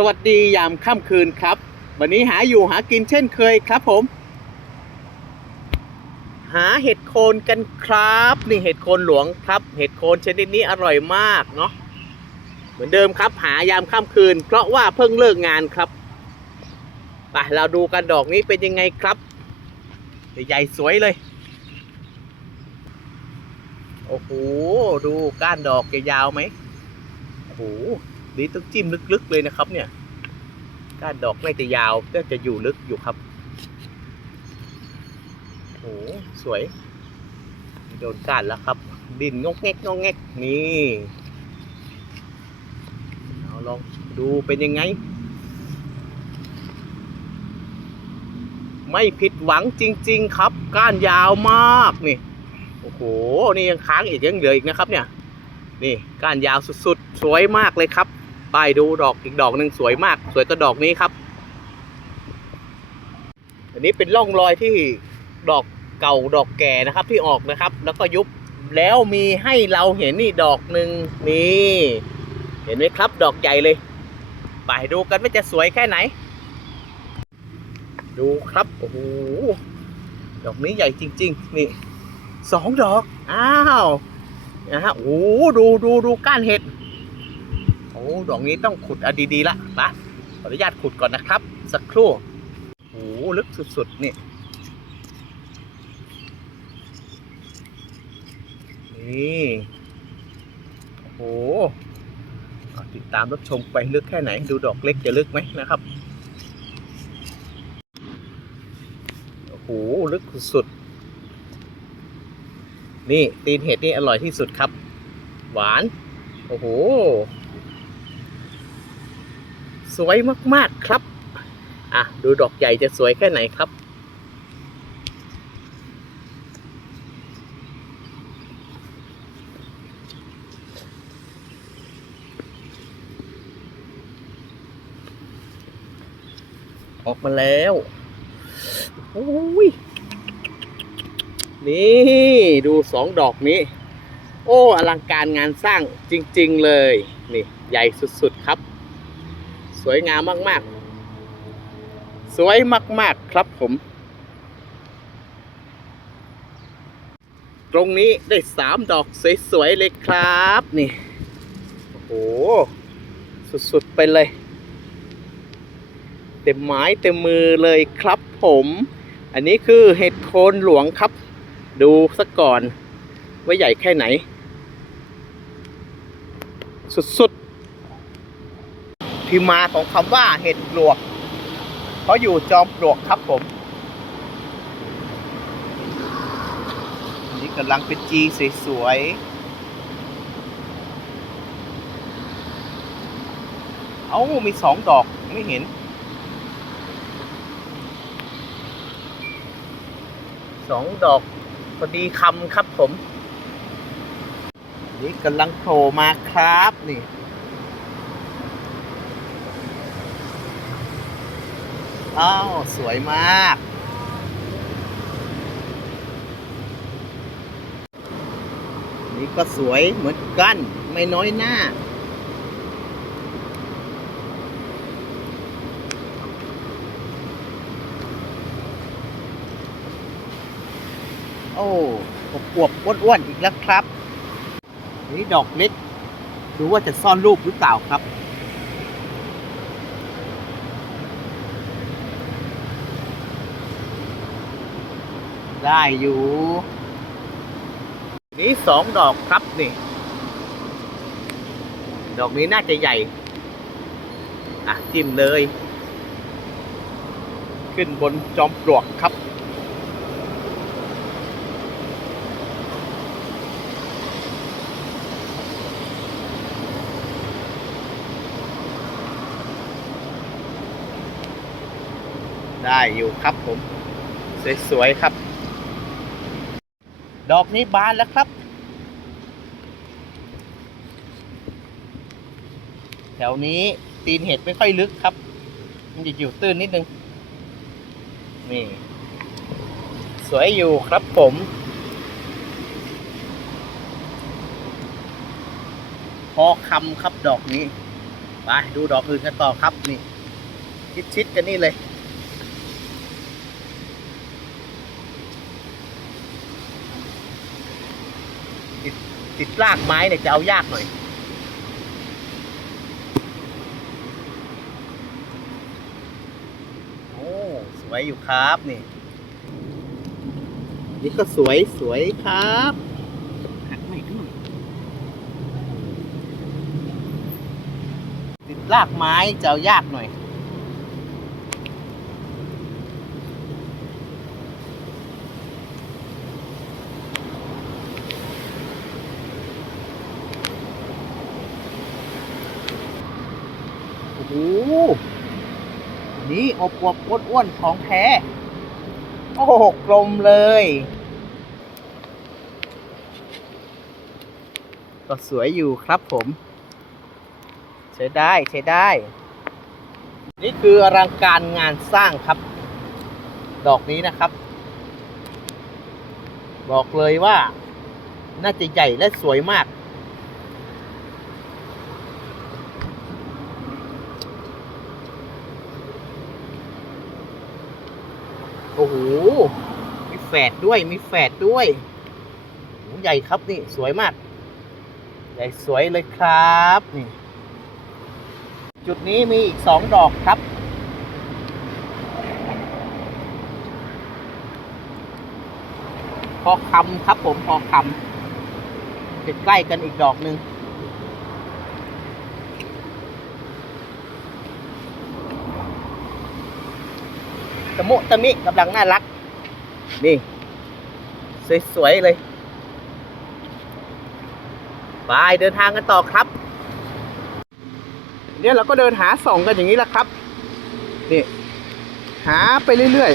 สวัสดียามค่ำคืนครับ วันนี้หาอยู่หากินเช่นเคยครับผม หาเห็ดโคนกันครับ นี่เห็ดโคนหลวงครับ เห็ดโคนชนิดนี้อร่อยมากเนาะเหมือนเดิมครับ หายามค่ำคืน เพราะว่าเพิ่งเลิกงานครับไปเราดูกันดอกนี้เป็นยังไงครับใหญ่สวยเลย โอ้โหดูก้านดอกจะยาวไหมโอ้โห นี่ต้องจิ้มลึกๆเลยนะครับเนี่ยก้านดอกน่าจะยาวก็จะอยู่ลึกอยู่ครับโอ้สวย โดนก้านแล้วครับ ดินงอกแงกงอกแงกนี่เอาลองดูเป็นยังไง ไม่ผิดหวังจริง ๆ ครับ ก้านยาวมากนี่โอ้โหนี่ยังค้างอีกยังเหลืออีกนะครับเนี่ยนี่ก้านยาวสุดๆ สวยมากเลยครับ ไปดูดอกอีกดอกหนึ่งสวยมาก สวยกว่าดอกนี้ครับ อันนี้เป็นร่องรอยที่ดอกเก่าดอกแก่นะครับที่ออกนะครับ แล้วก็ยุบแล้วมีให้เราเห็นนี่ดอกหนึ่งนี่เห็นไหมครับดอกใหญ่เลยไปดูกันว่าจะสวยแค่ไหน ดูครับโอ้โหดอกนี้ใหญ่จริง ๆ นี่สองดอก อ้าวนะฮะโอ้ดูดูดูก้านเห็ด ดอกนี้ต้องขุดอะดีๆละนะขออนุญาตขุดก่อนนะครับ สักครู่โอ้ลึกสุดๆนี่นี่โอ้โหติดตามรับชมไปลึกแค่ไหน ดูดอกเล็กจะลึกไหมนะครับโอ้โหลึกสุดๆนี่ตีนเห็ดนี่อร่อยที่สุดครับ หวาน โอ้โห สวยมากๆครับ อะ ดูดอกใหญ่จะสวยแค่ไหนครับ ออกมาแล้วโอ้ยนี่ ดูสองดอกนี้ โอ้ อลังการงานสร้างจริง ๆ เลย นี่ ใหญ่สุด ๆ ครับ สวยงามมาก ๆ สวยมาก ๆ ครับผม ตรงนี้ได้สามดอกสวย ๆ เลยครับนี่ โอ้โห สุด ๆ ไปเลย เต็มไม้เต็มมือเลยครับผม อันนี้คือเห็ดโคนหลวงครับ ดูสักก่อน ว่าใหญ่แค่ไหน สุด ๆ ที่มาของคำว่าเห็ดปลวกเพราะอยู่จอมปลวกครับผมอันนี้กำลังเป็นจีสวยๆ เอ้ามีสองดอกไม่เห็น สองดอกพอดีคำครับผม นี่กำลังโผล่มาครับนี่ อ้าวสวยมาก นี่ก็สวยเหมือนกัน ไม่น้อยหน้า โอ้อวบๆอ้วนๆอีกแล้วครับ นี่ดอกเล็กดูว่าจะซ่อนรูปหรือเปล่าครับ ได้อยู่ นี่สองดอกครับนี่ ดอกนี้น่าจะใหญ่ อะ จิ้มเลย ขึ้นบนจอมปลวกครับได้อยู่ครับผม สวย ๆ ครับ ดอกนี้บานแล้วครับ แถวนี้ตีนเห็ดไม่ค่อยลึกครับ มันจะอยู่ตื้นนิดนึง นี่ สวยอยู่ครับผมพอคำครับดอกนี้ ไปดูดอกอื่นกันต่อครับนี่ ชิดชิดๆกันนี่เลย ติดติดรากไม้เนี่ยจะเอายากหน่อย โอ้สวยอยู่ครับนี่ นี่ก็สวยสวยครับหักไม่ขึ้นติดรากไม้จะเอายากหน่อย โอ้โห นี่อบอวบอ้วนของแท้ โอ้โหกลมเลย ก็สวยอยู่ครับผม ใช้ได้ใช้ได้ นี่คืออลังการงานสร้างครับ ดอกนี้นะครับ บอกเลยว่า น่าจะใหญ่และสวยมาก อ้โห มีแฝดด้วย มีแฝดด้วยโอ้โหใหญ่ครับนี่สวยมาก ใหญ่สวยเลยครับนี่จุดนี้มีอีกสองดอกครับพอคำครับผมพอคำจะใกล้กันอีกดอกหนึ่ง ตะมุตะมิกำลังน่ารัก นี่ สวย ๆ เลย ไปเดินทางกันต่อครับ เนี่ยเราก็เดินหาส่องกันอย่างนี้แหละครับ นี่ หาไปเรื่อย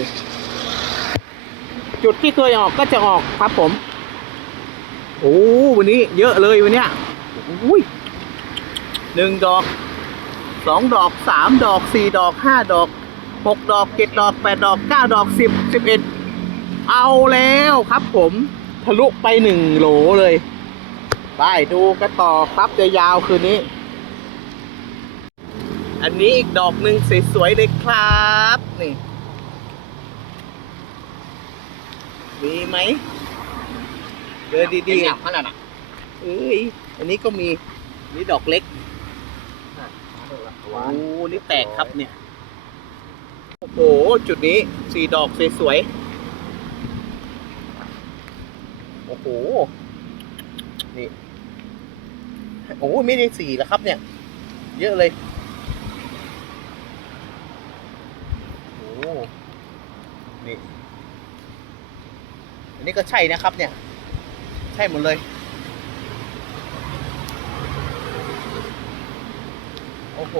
ๆ จุดที่เคยออกก็จะออกครับผม โอ้วันนี้เยอะเลยวันเนี้ยอุ้ยหนึ่งดอกสองดอกสามดอกสี่ดอกห้าดอก หกดอกเจ็ดดอกแปดดอกเก้าดอกสิบสิบเอ็ดเอาแล้วครับผมทะลุไปหนึ่งโหลเลยไปดูกันต่อครับยาวๆคืนนี้ อันนี้อีกดอกหนึ่งสวยๆเลยครับนี่มีไหมเดินดีๆขนาดน่ะเอ้ยอันนี้ก็มีนี่ดอกเล็กหวาโอ้นนี่แตกครับเนี่ย โอ้โห จุดนี้สี่ดอกสวยๆ โอ้โห นี่ โอ้โหไม่ได้สี่แล้วครับเนี่ย เยอะเลย โอ้โหนี่ อันนี้ก็ใช่นะครับเนี่ย ใช่หมดเลย โอ้โห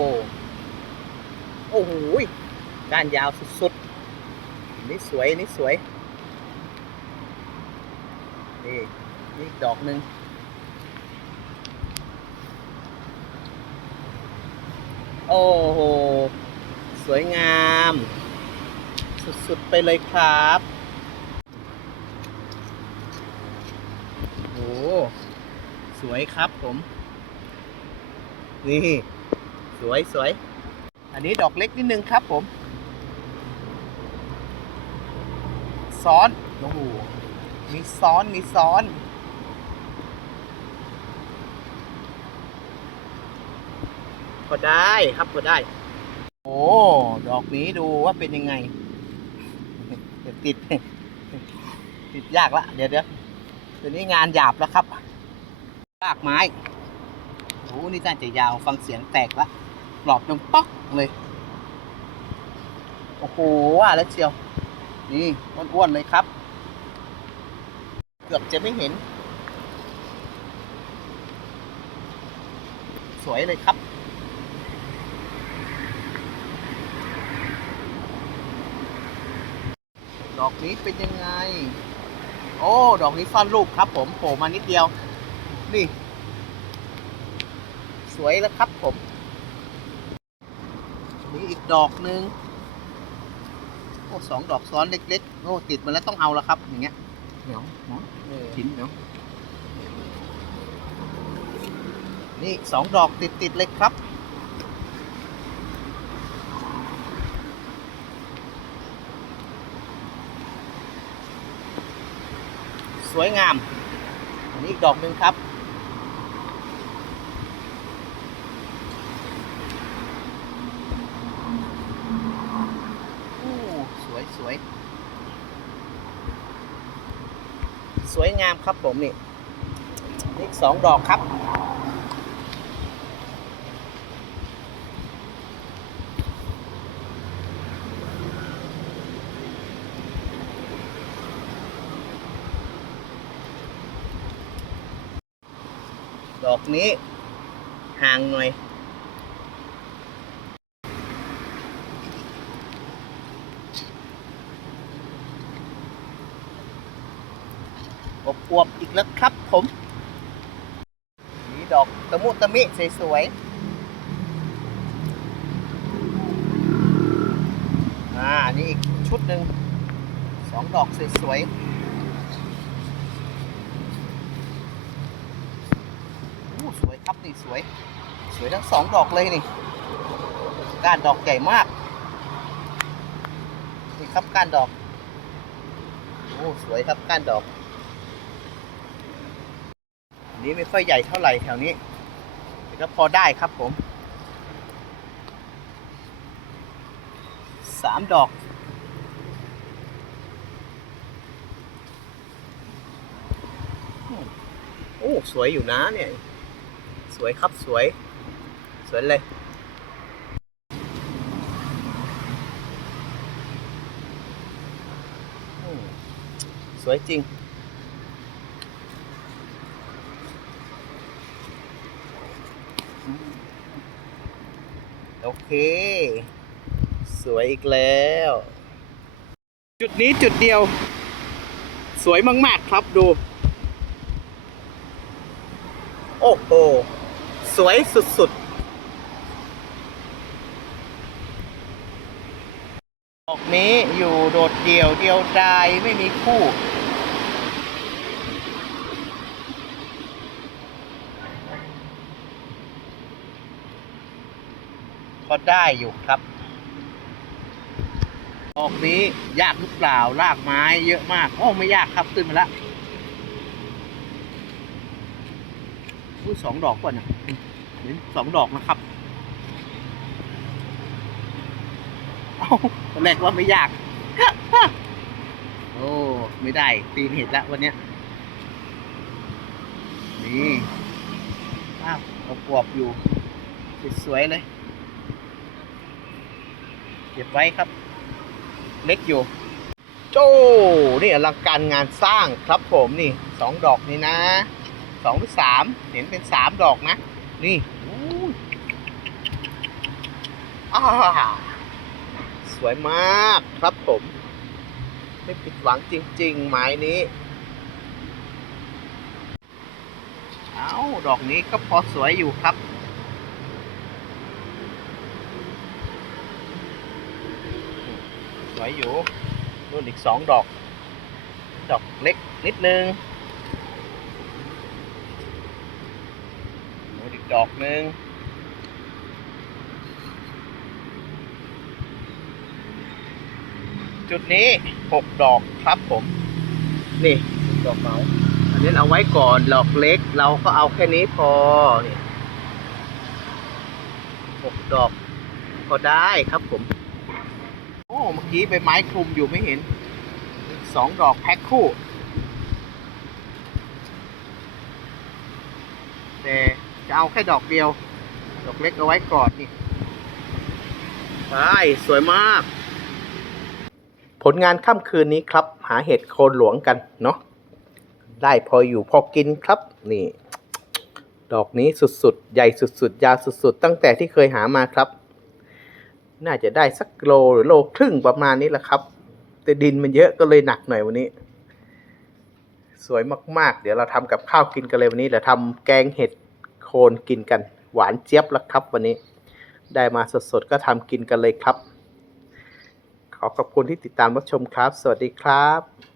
โอ้โห ก้านยาวสุดๆ นี่สวยนี่สวย นี่นี่ดอกหนึ่งโอ้โห สวยงาม สุดๆ ไปเลยครับโอ้โหสวยครับผม นี่ สวยสวย อันนี้ดอกเล็กนิดนึงครับผม ซ้อนโอ้โหมีซ้อนมีซ้อนก็ได้ครับก็ได้ โอ้ดอกนี้ดูว่าเป็นยังไงเดี๋ยวติด ติดยากละเดี๋ยวเดี๋ยวเดี๋ยวนี้งานหยาบแล้วครับรากไม้โอ้นี่น่าจะยาวฟังเสียงแตกละกรอบจงป๊อกเลย โอ้โหว่าแล้วเชียว นี่อ้วนๆเลยครับ เกือบจะไม่เห็น สวยเลยครับ ดอกนี้เป็นยังไง โอ้ ดอกนี้ซ่อนรูปครับ ผมโผล่มานิดเดียว นี่ สวยแล้วครับผม นี่อีกดอกหนึ่ง โอ้สองดอกซ้อนเล็กๆโอ้ติดมาแล้วต้องเอาละครับ อย่างเงี้ยเดี๋ยวหมอหินเดี๋ยวนี่สองดอกติดๆเลยครับสวยงาม อันนี้อีกดอกหนึ่งครับ วยงามครับผมนี่อีกสองดอกครับ ดอกนี้ห่างหน่อย อวบอีกแล้วครับผมนี่ดอกตะมุตะมิสวยๆอ่านี่อีกชุดหนึ่งสองดอกสวยๆโอ้สวยครับนี่สวย สวยทั้งสองดอกเลยนี่ก้านดอกใหญ่มากนี่ครับก้านดอก โอ้ สวยครับก้านดอก นี้ไม่ค่อยใหญ่เท่าไหร่แถวนี้ แต่ก็พอได้ครับผมสามดอก โอ้ สวยอยู่นะเนี่ย สวยครับสวย สวยเลยสวยจริง เค สวยอีกแล้ว จุดนี้จุดเดียว สวยมาก ๆ ครับดู โอ้โห สวยสุดๆดอกนี้อยู่โดดเดี่ยวเดียวดายไม่มีคู่ ก็ได้อยู่ครับดอกนี้ยากหรือเปล่ารากไม้เยอะมาก โอ้ไม่ยากครับขึ้นมาแล้วอู้สองดอกก่อนนะเห็นสองดอกนะครับเอาแรกว่าไม่ยาก โอ้ ไม่ได้ ตีนเห็ดแล้ววันเนี้ยนี่อ้าวเอาปวบอยู่ สวยๆเลย เก็บไว้ครับ เล็กอยู่ โจ้นี่อลังการงานสร้างครับผมนี่สองดอกนี่นะสองหรือสามเห็นเป็นสามดอกนะ นี่อู้สวยมากครับผม ไม่ผิดหวังจริงๆไม้นี้ เอาดอกนี้ก็พอสวยอยู่ครับ วยอยู่นู่นอีกสองดอก ดอกเล็กนิดนึงนู่นอีกดอกหนึ่งจุดนี้หกดอกครับผม นี่ดอกเมาอันนี้เอาไว้ก่อนดอกเล็ก เราก็เอาแค่นี้พอนี่หกดอกก็ได้ครับผม โอ้ เมื่อกี้ใบไม้คลุมอยู่ไม่เห็น สองดอกแพ็คคู่ แต่จะเอาแค่ดอกเดียว ดอกเล็กเอาไว้ก่อนนี่ไปสวยมาก ผลงานค่ำคืนนี้ครับ หาเห็ดโคนหลวงกันเนาะ ได้พออยู่พอกินครับ นี่ ดอกนี้สุดๆ ใหญ่สุดๆ ยาวสุดๆ ตั้งแต่ที่เคยหามาครับ น่าจะได้สักโลหรือโลครึ่งประมาณนี้แหละครับ แต่ดินมันเยอะก็เลยหนักหน่อยวันนี้ สวยมากๆ เดี๋ยวเราทำกับข้าวกินกันเลยวันนี้เดี๋ยวทำแกงเห็ดโคนกินกัน หวานเจี๊ยบแล้วครับวันนี้ ได้มาสดๆก็ทำกินกันเลยครับ ขอขอบคุณที่ติดตามรับชมครับ สวัสดีครับ